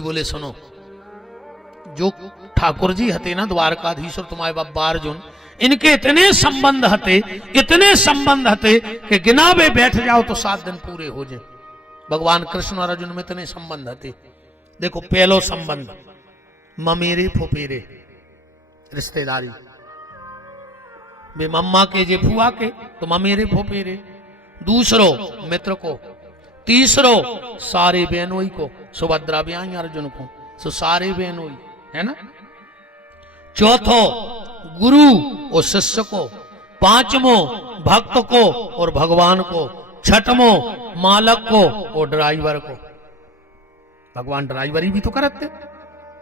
बोले सुनो, जो ठाकुर जी हते ना द्वारकाधीश्वर तुम्हारे बाबा अर्जुन, इनके इतने संबंध हते कि गिना में बैठ जाओ तो 7 दिन पूरे हो जाए। भगवान कृष्ण और अर्जुन में इतने संबंध हते। देखो पहलो संबंध ममेरे फुफेरे रिश्तेदारी, वे मम्मा के जे फुआ के तो ममेरे फुफेरे, दूसरो मित्र को, तीसरो सारे बहनोई को, सुभद्रा ब्याई अर्जुन को सो सारे बहनोई है ना, चौथो गुरु और शिष्य को, पांचवो भक्त को और भगवान को, छठवो मालक को और ड्राइवर को। भगवान ड्राइवरी भी तो करते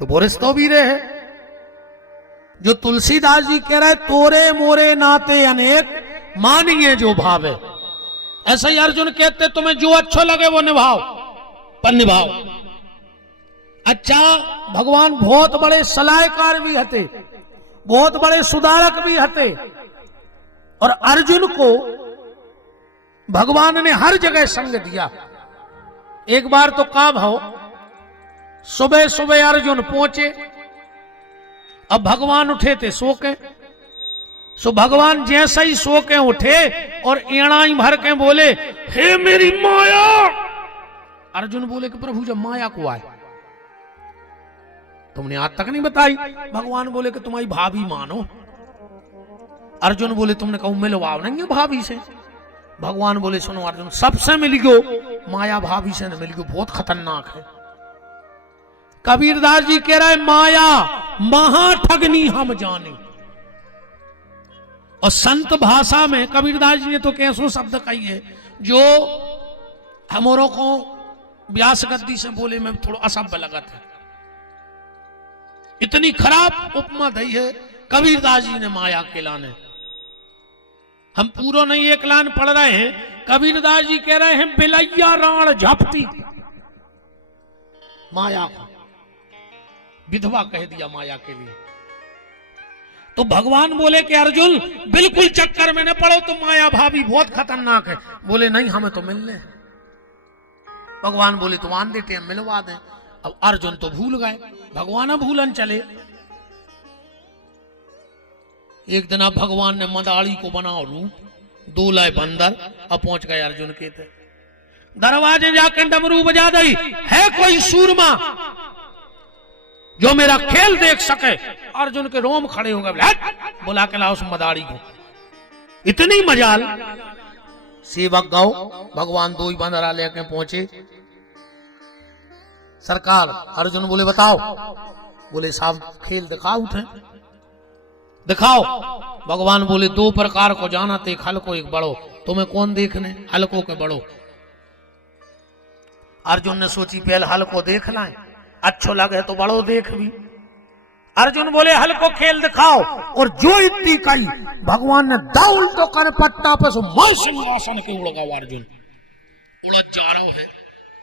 तो बोरिस तो भी रहे। जो तुलसीदास जी कह रहे तोरे मोरे नाते अनेक मानिए जो भावे, ऐसा ही अर्जुन कहते तुम्हें जो अच्छा लगे वो निभाओ, पर निभाओ। अच्छा भगवान बहुत बड़े सलाहकार भी हते, बहुत बड़े सुधारक भी हते, और अर्जुन को भगवान ने हर जगह संग दिया। एक बार तो का भाव, सुबह सुबह अर्जुन पहुंचे, अब भगवान उठे थे सो के, सो भगवान जैसा ही सो के उठे और एणाई भर के बोले हे मेरी माया। अर्जुन बोले कि प्रभु जब माया को आए तुमने आज तक नहीं बताई। भगवान बोले कि तुम्हारी भाभी मानो। अर्जुन बोले तुमने कहूं मिलवाओ नहीं है भाभी से। भगवान बोले सुनो अर्जुन, सबसे मिल गयो, माया भाभी से न मिल गयो, बहुत खतरनाक है। कबीरदास जी कह रहा है माया महाठगनी हम जाने, और संत भाषा में कबीरदास जी ने तो कैसो शब्द कही है जो हमोरों को व्यास गद्दी से बोले में थोड़ा असभ्य लगा था। इतनी खराब उपमा दी है कबीरदास जी ने माया के लाने। हम पूरा नहीं एक लान पढ़ रहे हैं, कबीरदास जी कह रहे हैं बिलैया राण झपटी, माया को विधवा कह दिया माया के लिए। तो भगवान बोले कि अर्जुन बिल्कुल चक्कर में न पड़ो, तो माया भाभी बहुत खतरनाक है। बोले नहीं हमें तो मिलने। भगवान बोले तुम आन देते हम मिलवा दें। अब अर्जुन तो भूल गए, भगवान भूलन चले। एक दिन अब भगवान ने मदारी को बनाओ रूप, 2 लाए बंदर, अब पहुंच गए अर्जुन के थे। दरवाजे जाकर डमरू बजा दी, है कोई सूरमा जो मेरा खेल देख सके। अर्जुन के रोम खड़े हो गए, बुला के लाओ उस मदारी को। इतनी मजाल, सेवक गाओ भगवान 2 ही बंदरा लेके पहुंचे। सरकार अर्जुन बोले बताओ, बोले साहब खेल दिखाओ, उठे दिखाओ। भगवान बोले 2 प्रकार को जाना थे, एक हल्को एक बड़ो, तुम्हें कौन देखने, हल्को के बड़ो। अर्जुन ने सोची पहले हल्को देख लाए, अच्छो लगे तो बड़ो देख भी। अर्जुन बोले हल्को खेल दिखाओ, और जो इतनी कही भगवान ने दाउल तो कर पट्टा पे सो मैं सिंहासन के उड़ गया। अर्जुन उड़ जा रहा है।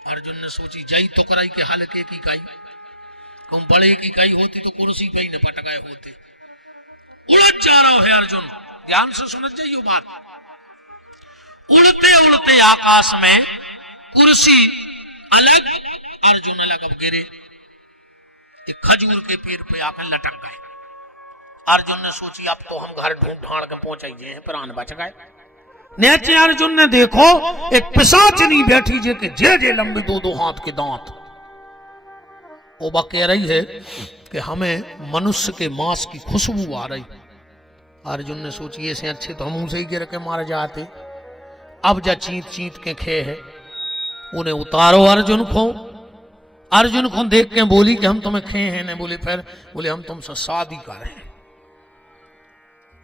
अर्जुन ने सोची जई तो कराई के हल्के की काई, तुम बड़े की काई होती तो कुर्सी पे ही न पट गए होते। उड़ जा रहा है अर्जुन, ध्यान से सुन जाइए बात। उड़ते उड़ते आकाश में कुर्सी अलग, अर्जुन अलग, अब गिरे एक खजूर के पेड़ पे आकर लटक गए। अर्जुन ने सोची अब तो हम घर ढूंढ ढांड के पहुंचाई हैं, प्राण बच गए। नीचे अर्जुन ने देखो एक पिशाचनी बैठी जे के जे लंबे 2-2 हाथ के दांत। वो बा कह रही है कि हमें मनुष्य के मांस की खुशबू आ रही। अर्जुन ने सोची ऐसे अच्छे तो हम उसे ही गिर के मार जाते। अब जा चींत चींत के खे है, उन्हें उतारो अर्जुन को। अर्जुन को देख के बोली कि हम तुम्हें खे हैं ने, बोले फिर, बोले हम तुमसे शादी करें।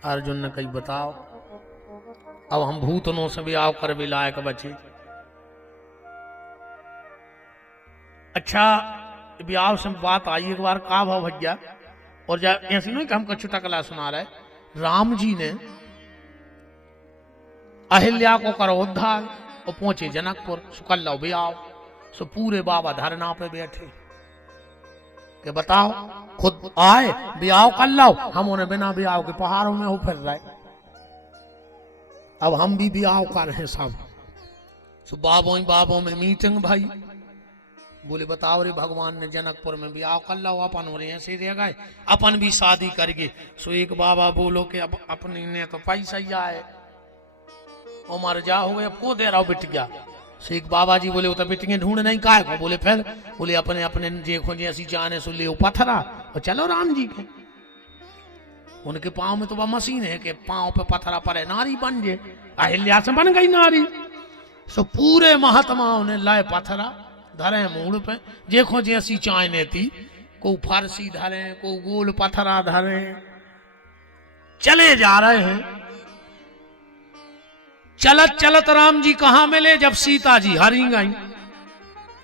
अर्जुन ने कही बताओ, अब हम भूतनों से भी आओ कर भी लायक बचे। अच्छा ब्याह से बात आई एक बार का भाव भैया, और जा ऐसी नहीं कि हमको चुटकला सुना रहा है। राम जी ने अहिल्या को करो उद्धार और पहुंचे जनकपुर, सुकल लो भी आओ। सो पूरे बाबा धरना पे बैठे कि बताओ खुद आए ब्याह कर लो, हम उन्हें बिना ब्याह के पहाड़ों में हो फिर रहे। अब हम भी ब्याह कर रहे सब। सो बाबों में मीटिंग भाई, बोले बताओ रे भगवान ने जनकपुर में भी आओ कर लो अपन हो रहे ऐसे दे गए अपन भी शादी करके। सो एक बाबा बोलो कि अब अपनी ने तो पैसा ही आए उमर जा हो गए अब को दे रहा हो बिटिया। सो एक बाबा जी बोले वो तो बिटिया ढूंढ नहीं काहे को। बोले फिर बोले अपने अपने देखो जैसी जाने सो ले पत्थरा और चलो राम जी के। उनके पाँव में तो वह मशीन है कि पाँव पे पत्थरा पड़े नारी बन जे। अहिल्या से बन गई नारी। सो पूरे महात्माओं ने लाए पत्थरा धरे मूड़ पे देखो जैसी चायने थी को फारसी धरे को गोल पत्थरा धरे चले जा रहे हैं। चलत चलत राम जी कहां मिले जब सीता जी हरी गई।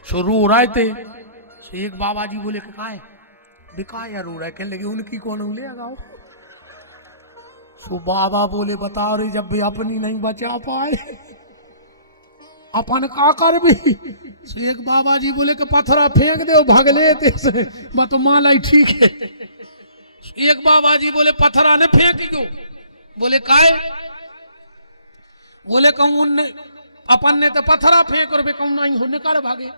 सो रो रहे थे। सो एक बाबा जी बोले कहा है बिका या रो रहा है कहने लगे उनकी कौन ले गाओ। सो बाबा बोले बता रही जब भी अपनी नहीं बचा पाए अपन का कर भी। सो एक बाबा जी बोले कि पत्थरा फेंक दो भगले थे मैं तो माला ही ठीक है। एक बाबा जी बोले पत्थरा ने फेंक दो। बोले काहे बोले कहूं ने अपन ने तो पत्थरा फेंक और कहूं नहीं हो निकाल भागे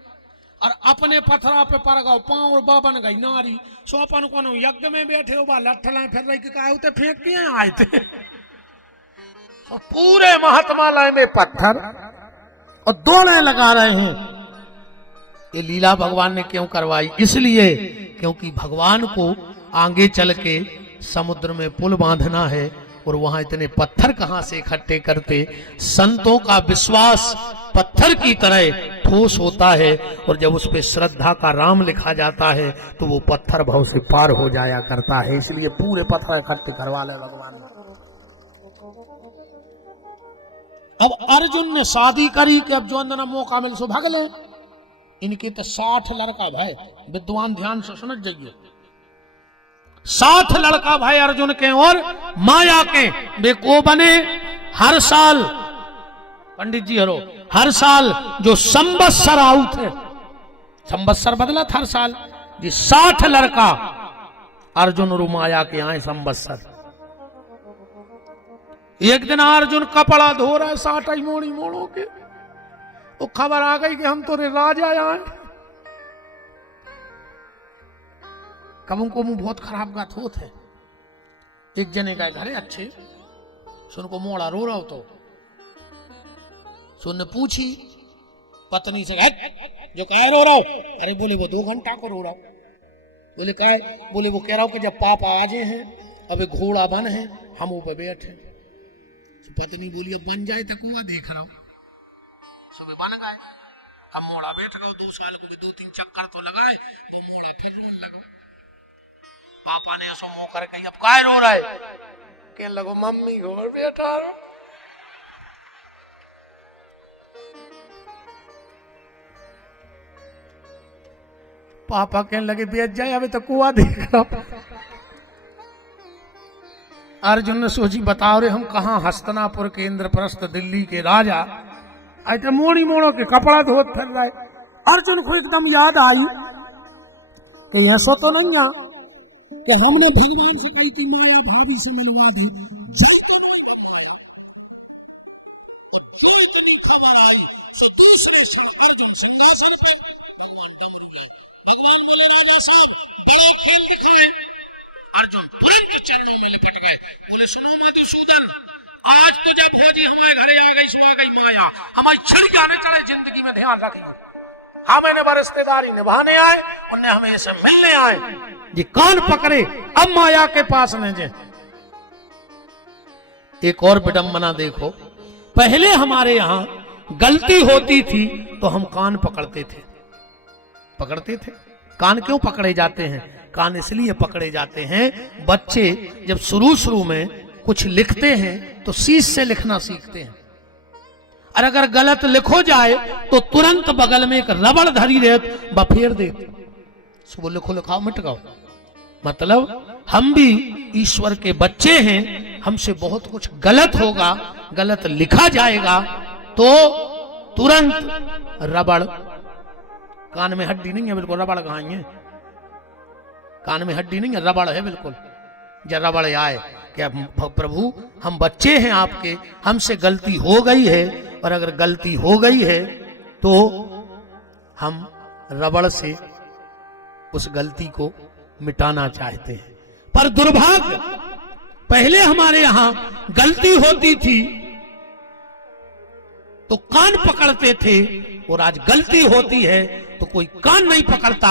और अपने पत्थरा पे पड़ गओ पांव और बाबन गई नारी। सो अपन को यज्ञ में बैठे हो बा लठला फिर रही के फेंक के आए थे। तो पूरे महात्मा लाए में पत्थर और दौड़े लगा रहे हैं। ये लीला भगवान ने क्यों करवाई इसलिए क्योंकि भगवान को आगे चल के समुद्र में पुल बांधना है और वहां इतने पत्थर कहां से इकट्ठे करते। संतों का विश्वास पत्थर की तरह ठोस होता है और जब उस पे श्रद्धा का राम लिखा जाता है तो वो पत्थर भाव से पार हो जाया करता है। इसलिए पूरे पत्थर इकट्ठे करवा ले भगवान ने। अब अर्जुन ने शादी करी कि अब जो अंदर मौका मिल सो भाग ले। इनके तो 60 लड़का भाई विद्वान ध्यान से समझ जाइए 60 लड़का भाई अर्जुन के और माया के वे को बने। हर साल पंडित जी हरो हर साल जो संवत्सर आऊ थे संवत्सर बदला था हर साल जी 60 लड़का अर्जुन और माया के आए संवत्सर। एक दिन अर्जुन कपड़ा धो रहा है 60 मोड़ी मोड़ों के वो खबर आ गई कि हम तो राजा आए। कबू को मुंह बहुत खराब गात होत है। एक जने गए घरे अच्छे सुन को मोड़ा रो रहा हो तो सुन ने पूछी पत्नी से जो कह रो रहा हो। अरे बोले वो 2 घंटा को रो रहा हो। बोले कहे बोले वो कह रहा हो कि जब पापा आजे हैं अब एक घोड़ा बन है हम ऊपर बैठे। तो पत्नी बोली अब बन जाए तो कुआं देख रहा हूं। सुबह बन गए अब मोड़ा बैठ गए 2 साल को 2-3 चक्कर तो लगाए वो मोड़ा फिर रोन लगा। पापा ने ऐसा मुंह करके अब काय रो रहा है कहने लगो मम्मी घोड़ बैठा रो। पापा कहने लगे बेच जाए अभी तो कुआं देख रहा हूं। अर्जुन ने सोची बताओ रे हम कहां हस्तिनापुर के इंद्रप्रस्थ दिल्ली के राजा ऐसे मोड़ी मोड़ों के कपड़ा धोत फिर रहे। अर्जुन को एकदम याद आई तो ऐसा तो नहीं है कि हमने भगवान से कही कि माया भाभी से मनवा दी सिंहासन पे भगवान बोले राजा साहब बड़ा खेल दिखाए। अर्जुन तुरंत चरणों में लिपट गया। बोले सुनो मधुसूदन आज तो जब फौजी हमारे घरे आ गई सो आ गई माया हमारी छड़ी आने चले जिंदगी में ध्यान रखे हमें रिश्तेदारी निभाने आए उन्हें हमें ऐसे मिलने आए ये कान पकड़े अब माया के पास न जाए। एक और विडंबना देखो पहले हमारे यहाँ गलती होती थी तो हम कान पकड़ते थे। कान क्यों पकड़े जाते हैं? कान इसलिए पकड़े जाते हैं बच्चे जब शुरू में कुछ लिखते हैं तो शीश से लिखना सीखते हैं और अगर गलत लिखो जाए तो तुरंत बगल में एक रबड़ धरी रहती बफेर देते सुबह लिखो लिखाओ मिट गओ। मतलब हम भी ईश्वर के बच्चे हैं हमसे बहुत कुछ गलत होगा गलत लिखा जाएगा तो तुरंत रबड़ कान में हड्डी नहीं है बिल्कुल रबड़ कहाँ है कान में हड्डी नहीं है रबड़ है बिल्कुल। जब रबड़ आए कि प्रभु हम बच्चे हैं आपके हमसे गलती हो गई है और अगर गलती हो गई है तो हम रबड़ से उस गलती को मिटाना चाहते हैं। पर दुर्भाग्य, पहले हमारे यहां गलती होती थी तो कान पकड़ते थे, और आज गलती होती है तो कोई कान नहीं पकड़ता।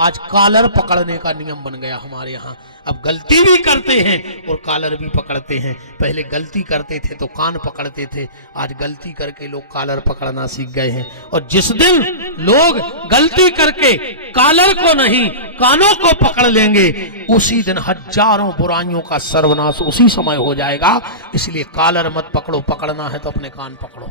आज कॉलर पकड़ने का नियम बन गया हमारे यहाँ। अब गलती भी करते हैं और कॉलर भी पकड़ते हैं। पहले गलती करते थे तो कान पकड़ते थे, आज गलती करके लोग कॉलर पकड़ना सीख गए हैं। और जिस दिन लोग गलती करके कॉलर को नहीं कानों को पकड़ लेंगे, उसी दिन हजारों बुराइयों का सर्वनाश उसी समय हो जाएगा। इसलिए कॉलर मत पकड़ो, पकड़ना है तो अपने कान पकड़ो।